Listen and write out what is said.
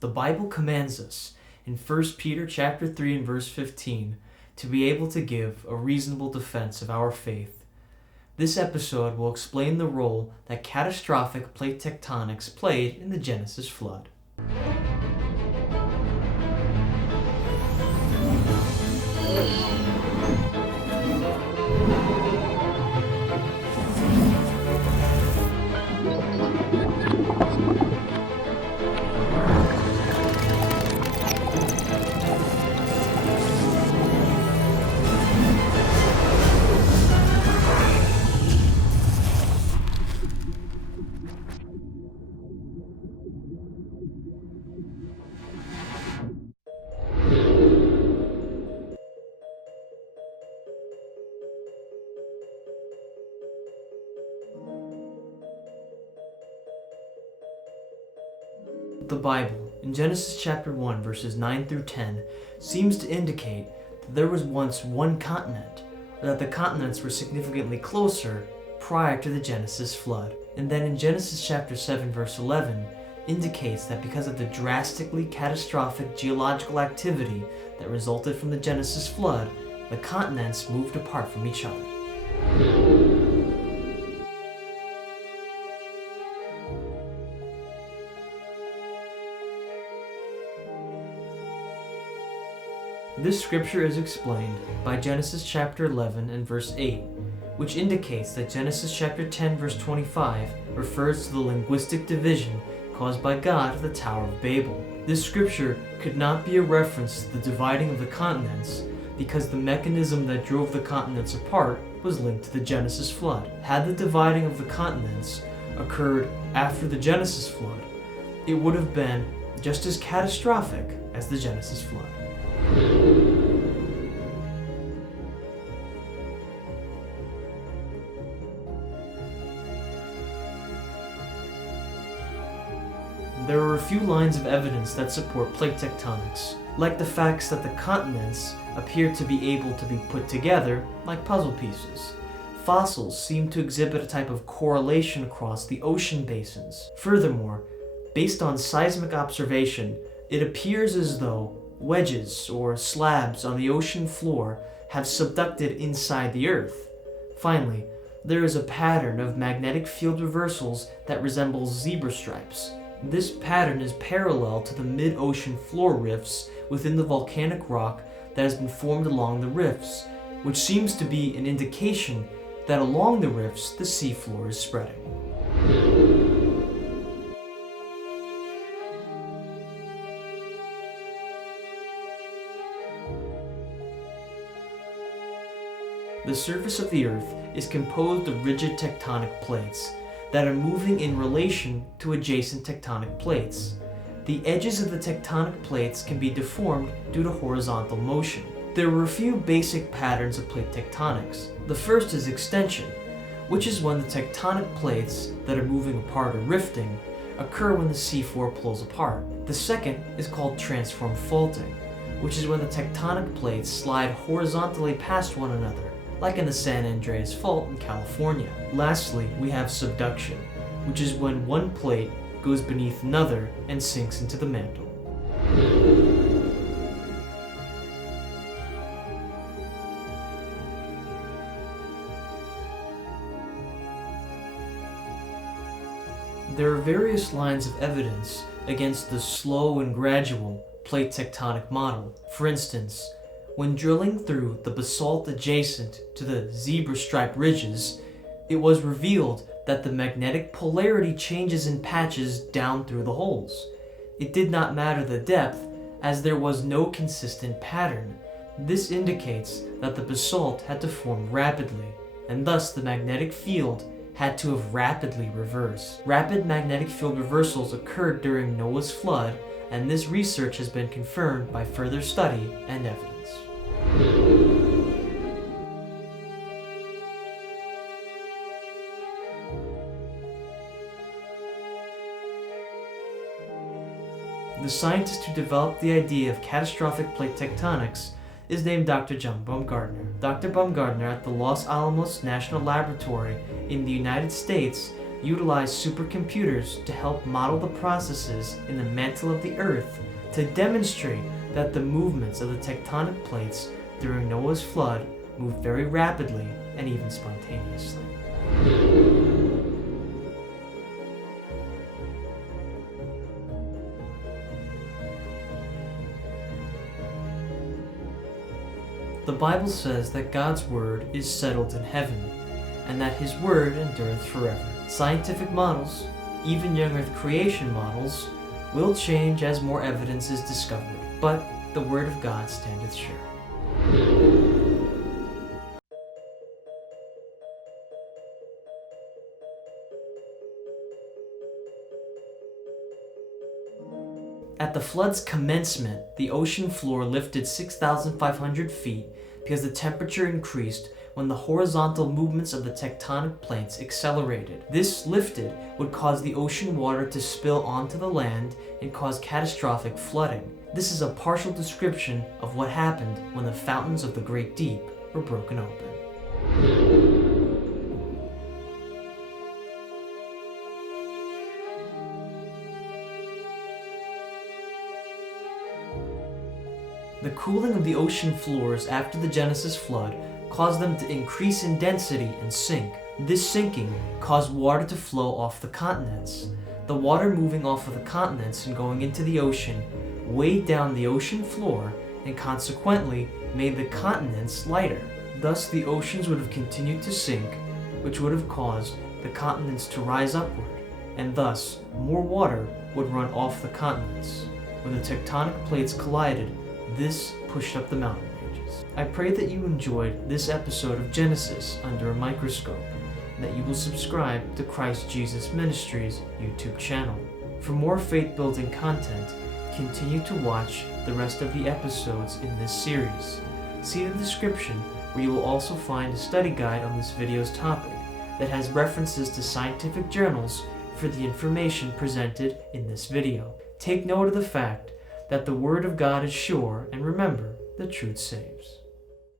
The Bible commands us in 1 Peter chapter 3 and verse 15 to be able to give a reasonable defense of our faith. This episode will explain the role that catastrophic plate tectonics played in the Genesis flood. The Bible, in Genesis chapter 1 verses 9 through 10, seems to indicate that there was once one continent, or that the continents were significantly closer prior to the Genesis flood. And then in Genesis chapter 7 verse 11, indicates that because of the drastically catastrophic geological activity that resulted from the Genesis flood, the continents moved apart from each other. This scripture is explained by Genesis chapter 11 and verse 8, which indicates that Genesis chapter 10 verse 25 refers to the linguistic division caused by God at the Tower of Babel. This scripture could not be a reference to the dividing of the continents because the mechanism that drove the continents apart was linked to the Genesis flood. Had the dividing of the continents occurred after the Genesis flood, it would have been just as catastrophic as the Genesis flood. There are a few lines of evidence that support plate tectonics, like the facts that the continents appear to be able to be put together like puzzle pieces. Fossils seem to exhibit a type of correlation across the ocean basins. Furthermore, based on seismic observation, it appears as though wedges or slabs on the ocean floor have subducted inside the Earth. Finally, there is a pattern of magnetic field reversals that resembles zebra stripes. This pattern is parallel to the mid-ocean floor rifts within the volcanic rock that has been formed along the rifts, which seems to be an indication that along the rifts the seafloor is spreading. The surface of the Earth is composed of rigid tectonic plates that are moving in relation to adjacent tectonic plates. The edges of the tectonic plates can be deformed due to horizontal motion. There are a few basic patterns of plate tectonics. The first is extension, which is when the tectonic plates that are moving apart or rifting occur when the seafloor pulls apart. The second is called transform faulting, which is when the tectonic plates slide horizontally past one another, like in the San Andreas Fault in California. Lastly, we have subduction, which is when one plate goes beneath another and sinks into the mantle. There are various lines of evidence against the slow and gradual plate tectonic model. For instance, when drilling through the basalt adjacent to the zebra stripe ridges, it was revealed that the magnetic polarity changes in patches down through the holes. It did not matter the depth, as there was no consistent pattern. This indicates that the basalt had to form rapidly, and thus the magnetic field had to have rapidly reversed. Rapid magnetic field reversals occurred during Noah's flood, and this research has been confirmed by further study and evidence. The scientist who developed the idea of catastrophic plate tectonics is named Dr. John Baumgartner. Dr. Baumgartner at the Los Alamos National Laboratory in the United States utilized supercomputers to help model the processes in the mantle of the Earth to demonstrate that the movements of the tectonic plates during Noah's flood moved very rapidly and even spontaneously. The Bible says that God's word is settled in heaven, and that his word endureth forever. Scientific models, even young Earth creation models, will change as more evidence is discovered, but the word of God standeth sure. At the flood's commencement, the ocean floor lifted 6,500 feet because the temperature increased when the horizontal movements of the tectonic plates accelerated. This lifted would cause the ocean water to spill onto the land and cause catastrophic flooding. This is a partial description of what happened when the fountains of the Great Deep were broken open. The cooling of the ocean floors after the Genesis flood caused them to increase in density and sink. This sinking caused water to flow off the continents. The water moving off of the continents and going into the ocean weighed down the ocean floor and consequently made the continents lighter. Thus, the oceans would have continued to sink, which would have caused the continents to rise upward, and thus more water would run off the continents. When the tectonic plates collided, this pushed up the mountain ranges. I pray that you enjoyed this episode of Genesis Under a Microscope, and that you will subscribe to Christ Jesus Ministries YouTube channel. For more faith-building content, continue to watch the rest of the episodes in this series. See the description where you will also find a study guide on this video's topic that has references to scientific journals for the information presented in this video. Take note of the fact that the Word of God is sure, and remember, the truth saves.